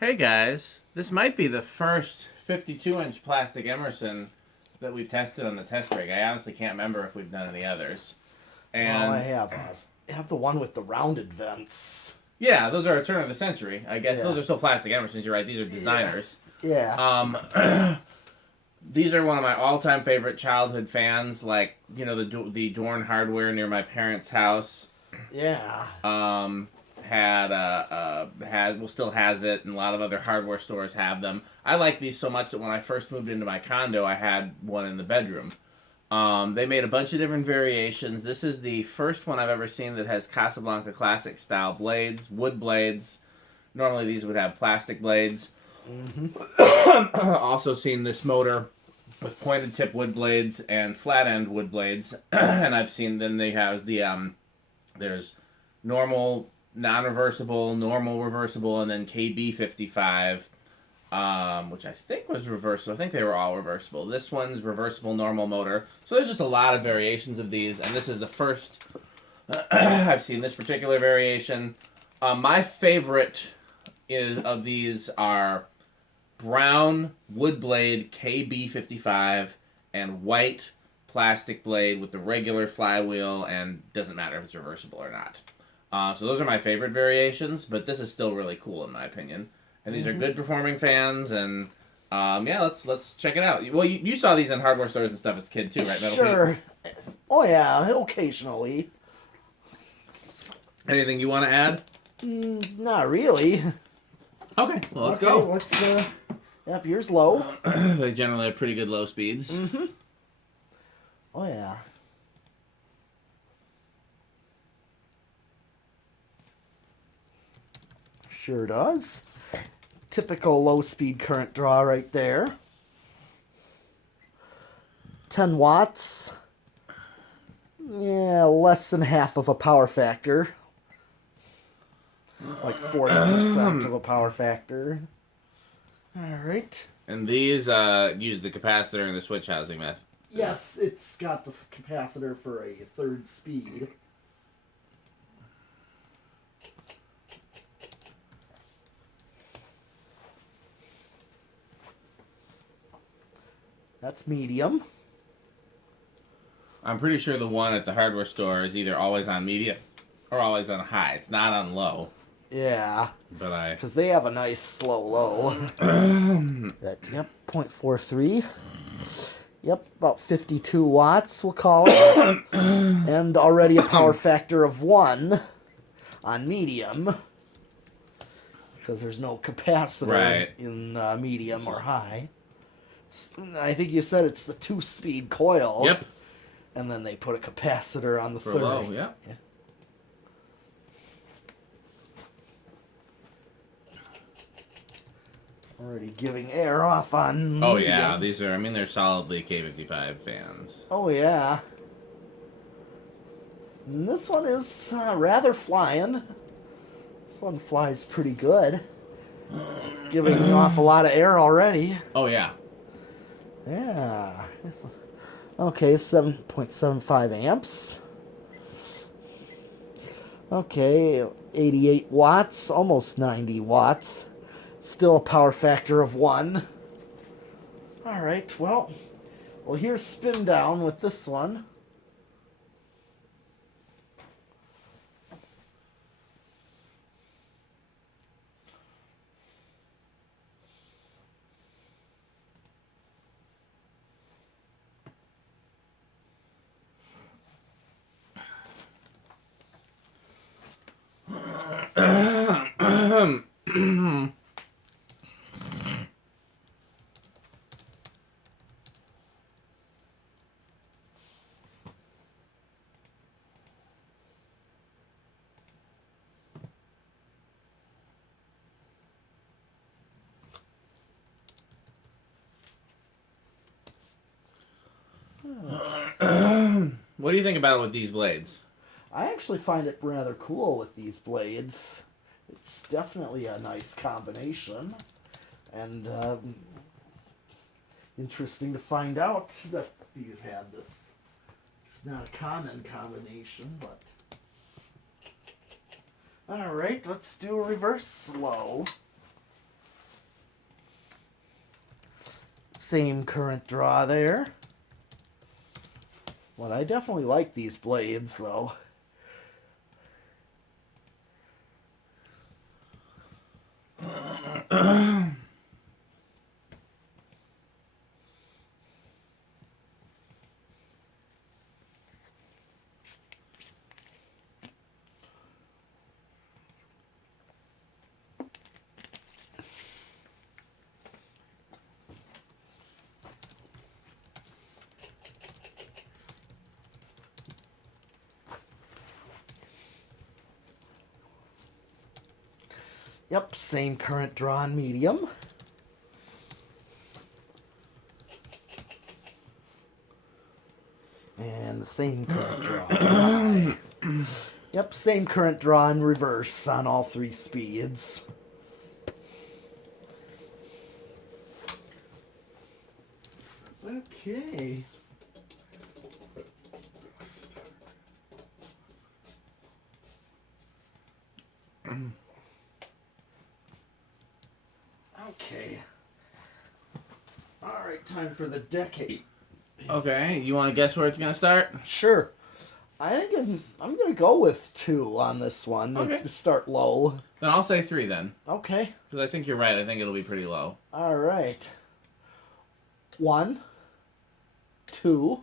Hey guys, this might be the first 52-inch plastic Emerson that we've tested on the test rig. I honestly can't remember if we've done any others. Well, And I have the one with the rounded vents. yeah, those are a turn of the century. I guess Yeah. those are still plastic Emersons. You're right. These are designers. Yeah. These are one of my all-time favorite childhood fans. Like the Dorn Hardware near my parents' house. Yeah. Still has it, and a lot of other hardware stores have them. I like these so much that when I first moved into my condo, I had one in the bedroom. They made a bunch of different variations. This is the first one I've ever seen that has Casablanca Classic style blades, wood blades. Normally these would have plastic blades. Also seen this motor with pointed tip wood blades and flat end wood blades. And I've seen then they have there's normal, non-reversible, normal, reversible, and then KB55, which I think was reversible. I think they were all reversible. This one's reversible normal motor. So there's just a lot of variations of these, and this is the first I've seen this particular variation. My favorite of these are brown wood blade KB55 and white plastic blade with the regular flywheel, and doesn't matter if it's reversible or not. So those are my favorite variations, but this is still really cool in my opinion. And these are good performing fans, and let's check it out. Well, you saw these in hardware stores and stuff as a kid too, right? Metal Sure. Pete? Oh yeah, occasionally. Anything you want to add? Not really. Okay, well let's Okay, go. Let's. Yep, yours low. They generally have pretty good low speeds. Oh yeah. Sure does. Typical low-speed current draw right there. 10 watts. Yeah, less than half of a power factor. Like 40% of a power factor. Alright. And these use the capacitor and the switch housing method. Yes, it's got the capacitor for a third speed. That's medium. I'm pretty sure the one at the hardware store is either always on medium or always on high. It's not on low. Yeah. But Because they have a nice slow low. Yep, 0.43. Yep, about 52 watts, we'll call it. And already a power factor of 1 on medium. Because there's no capacitor in medium or high. I think you said it's the 2-speed coil. Yep. And then they put a capacitor on the For third. low, yeah. Already giving air off on. Oh yeah, these are. I mean, they're solidly K55 fans. Oh yeah. And this one is rather flying. This one flies pretty good. Giving off a lot of air already. Oh yeah. Yeah. Okay, 7.75 amps. Okay, 88 watts, almost 90 watts. Still a power factor of 1. Alright, well, here's spin down with this one. What do you think about it with these blades? I actually find it rather cool with these blades. It's definitely a nice combination. And interesting to find out that these had this. It's not a common combination, but... Alright, let's do a reverse slow. same current draw there. But I definitely like these blades, though. Yep, same current draw on medium. And the same current draw. Yep, same current draw in reverse on all 3 speeds. Okay. Okay. All right, time for the decade. Okay, you want to guess where it's going to start? Sure. I think I'm going to go with 2 on this one. Okay. To start low. Then I'll say 3 then. Okay. Because I think you're right. I think it'll be pretty low. All right. 1, 2.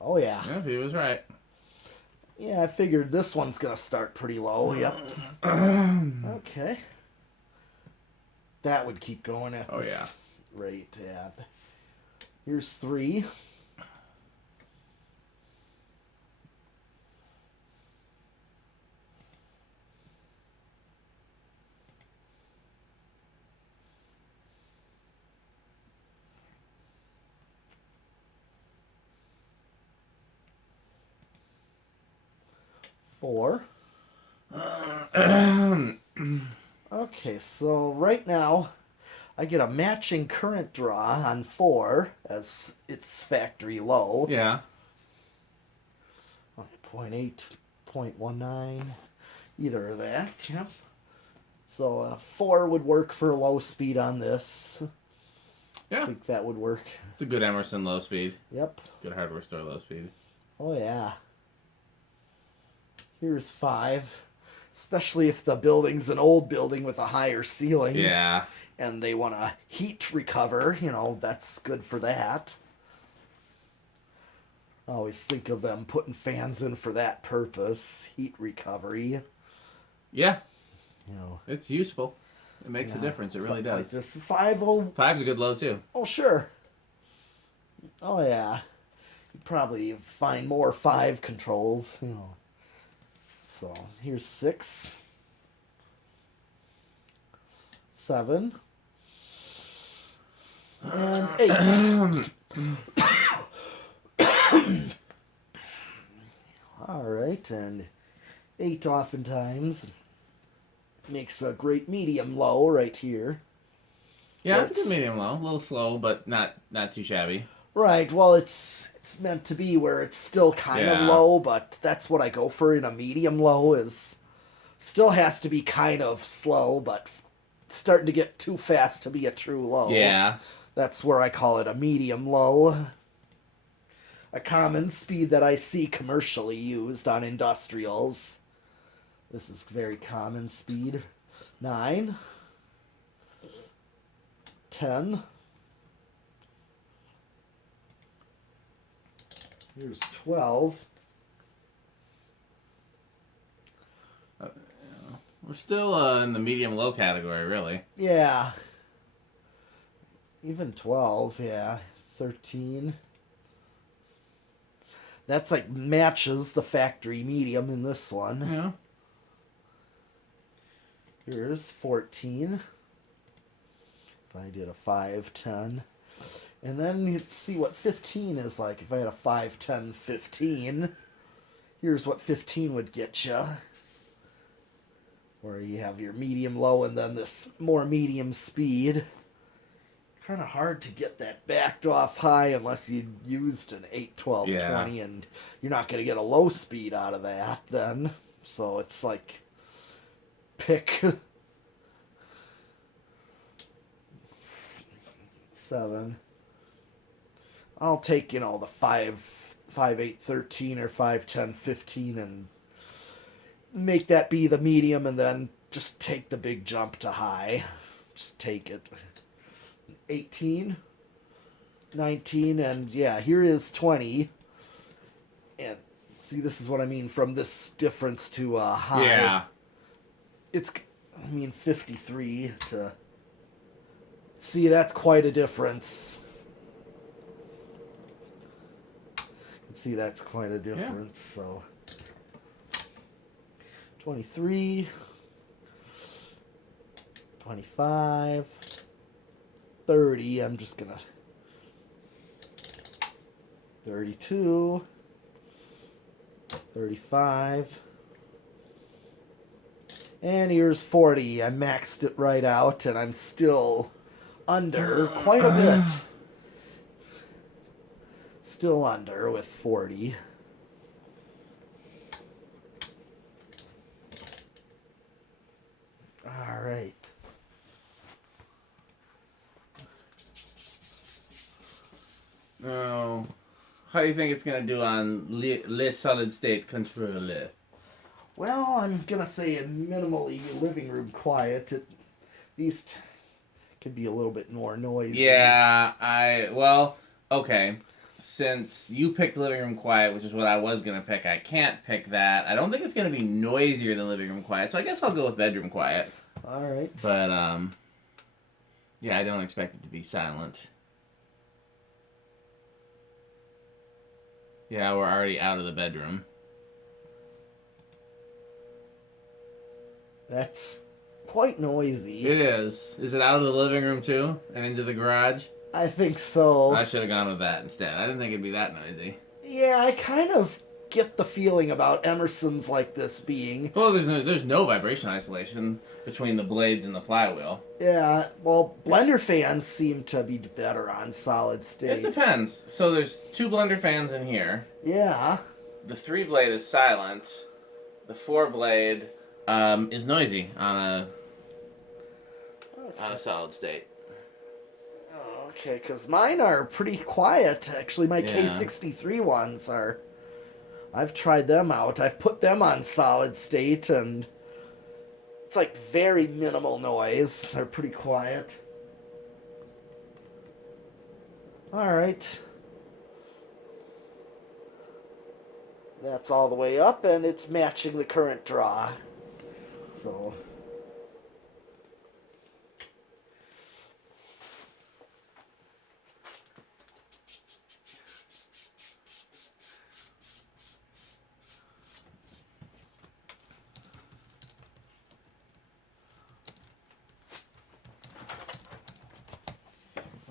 Oh, yeah. Yeah, he was right. Yeah, I figured this one's going to start pretty low. Yep. Okay. That would keep going at this rate. Yeah. Here's 3. Four. Okay, so right now I get a matching current draw on 4 as it's factory low. Yeah. 0.8, 0.19, either of that. Yeah. So 4 would work for low speed on this. Yeah. I think that would work. It's a good Emerson low speed. Yep. Good hardware store low speed. Oh, yeah. Here's 5. Especially if the building's an old building with a higher ceiling. Yeah. And they want to heat recover, that's good for that. I always think of them putting fans in for that purpose, heat recovery. Yeah. It's useful. It makes a difference. It really does. Like this 5-0. 5's a good low too. Oh, sure. Oh, yeah. You'd probably find more 5 controls, So here's 6. 7. And 8. All right, and 8 oftentimes makes a great medium low right here. Yeah, it's a good medium low. A little slow, but not too shabby. Right, well, it's meant to be where it's still kind of low, but that's what I go for in a medium low is still has to be kind of slow, but starting to get too fast to be a true low. Yeah. That's where I call it a medium low. A common speed that I see commercially used on industrials. This is very common speed. 9. 10. Here's 12. We're still in the medium-low category, really. Yeah. Even 12, yeah. 13. That's like matches the factory medium in this one. Yeah. Here's 14. If I did a 5, 10. And then you'd see what 15 is like. If I had a 5, 10, 15. Here's what 15 would get you. Where you have your medium low and then this more medium speed. Kind of hard to get that backed off high unless you used an 8, 12, 20. And you're not going to get a low speed out of that then. So it's like pick 7. I'll take, the 5, 5, 8, 13 or 5, 10, 15 and make that be the medium and then just take the big jump to high. Just take it. 18, 19, and yeah, here is 20. And see, this is what I mean from this difference to high. Yeah. It's, 53 to... See, that's quite a difference. You can see that's quite a difference, so... 23, 25, 30, I'm just gonna... 32, 35, and here's 40. I maxed it right out, and I'm still under quite a bit. Still under with 40. All right. Oh, how do you think it's gonna do on le solid state controller? Well, I'm gonna say a minimally living room quiet. These can be a little bit more noisy. Yeah, well, okay. Since you picked living room quiet, which is what I was gonna pick, I can't pick that. I don't think it's gonna be noisier than living room quiet, so I guess I'll go with bedroom quiet. All right. But yeah, I don't expect it to be silent. Yeah, we're already out of the bedroom. That's quite noisy. It is. Is it out of the living room too? And into the garage? I think so. I should have gone with that instead. I didn't think it'd be that noisy. Yeah, I kind of get the feeling about Emerson's like this being. Well, there's no vibration isolation between the blades and the flywheel. Yeah, well, blender fans seem to be better on solid It state. depends. So there's 2 blender fans in here. Yeah. The 3 blade is silent. The 4 blade is noisy on a solid state. Oh, okay, because mine are pretty quiet. Actually, my Yeah. K63 ones are. I've tried them out. I've put them on solid state, and it's like very minimal noise. They're pretty quiet. All right. That's all the way up, and it's matching the current draw. So...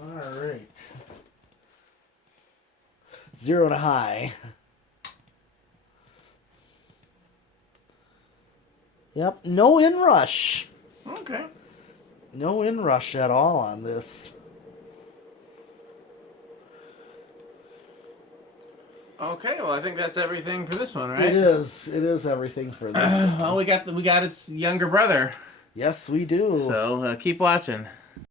All right. 0 to high. Yep, no inrush. Okay. No inrush at all on this. Okay, well I think that's everything for this one, right? It is. It is everything for this. Well, we got its younger brother. Yes, we do. So keep watching.